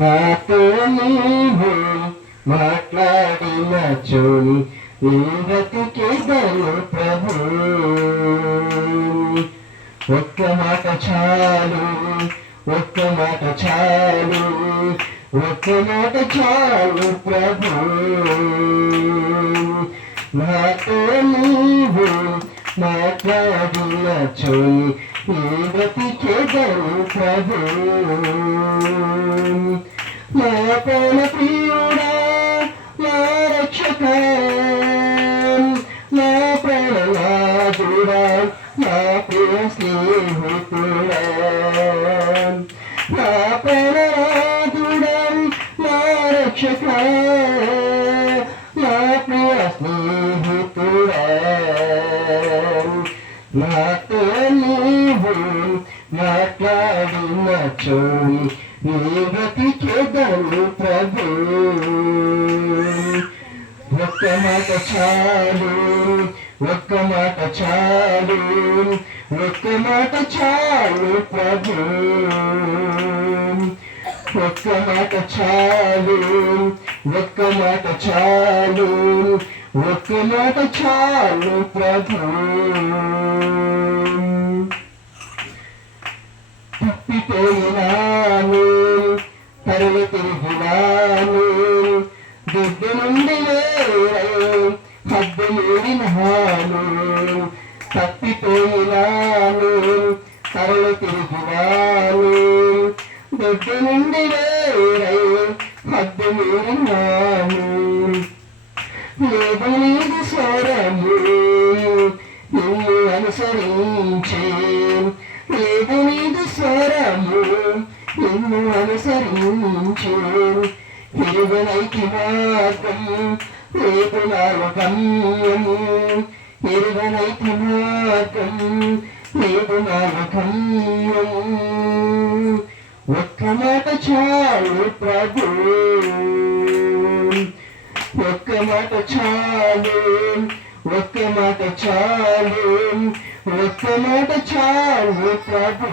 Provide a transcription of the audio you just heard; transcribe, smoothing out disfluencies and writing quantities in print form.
నాతో నీవు మాట్లాడినచో నీ బ్రతికేదను ప్రభు. ఒక్క మాట చాలు, ఒక్క మాట చాలు, ఒక్క మాట చాలు ప్రభు. నాతో నీవు మాట్లాడినచో నీ బ్రతికేదను ప్రభు. నా ప్రాణ ప్రియుడా, నా రక్షక, నా ప్రాణనాథుడా, నా ప్రియ స్నేహితుడా, నా ప్రాణనాథుడా, నా రక్షక, నా ప్రియ స్నేహితుడా. నాతో నీవు మాట్లాడినచో నీ బ్రతికేదను ప్రభు. ఒక్క మాట చాలు, ఒక్క మాట చాలు, ఒక్క మాట చాలు ప్రభు. ఒక్క మాట చాలు, ఒక్క మాట చాలు, ఒక్క మాట చాలు ప్రభు. తప్పిపోయినాను, తరలి తిరిగినాను, దుడ్డు నుండి వేరై హద్దు మీరినాను. తప్పిపోయినాను, తరలి తిరిగినాను, దుడ్డు నుండి వేరై హద్దు మీరినాను. లేదు నీదు స్వరము నిన్ను అనుసరించే, లేదు నీదు స్వరము నిన్ను అనుసరించే. ఎరుగనైకి మార్గం లేదు నాలో గమ్యము, ఎరుగనైకి మార్గం లేదు నాలో గమ్యము. ఒక్క మాట చాలు ప్రభు, ఒక్క మాట చాలు, ఒక్క మాట చాలు, ఒక్క మాట చాలు ప్రభు.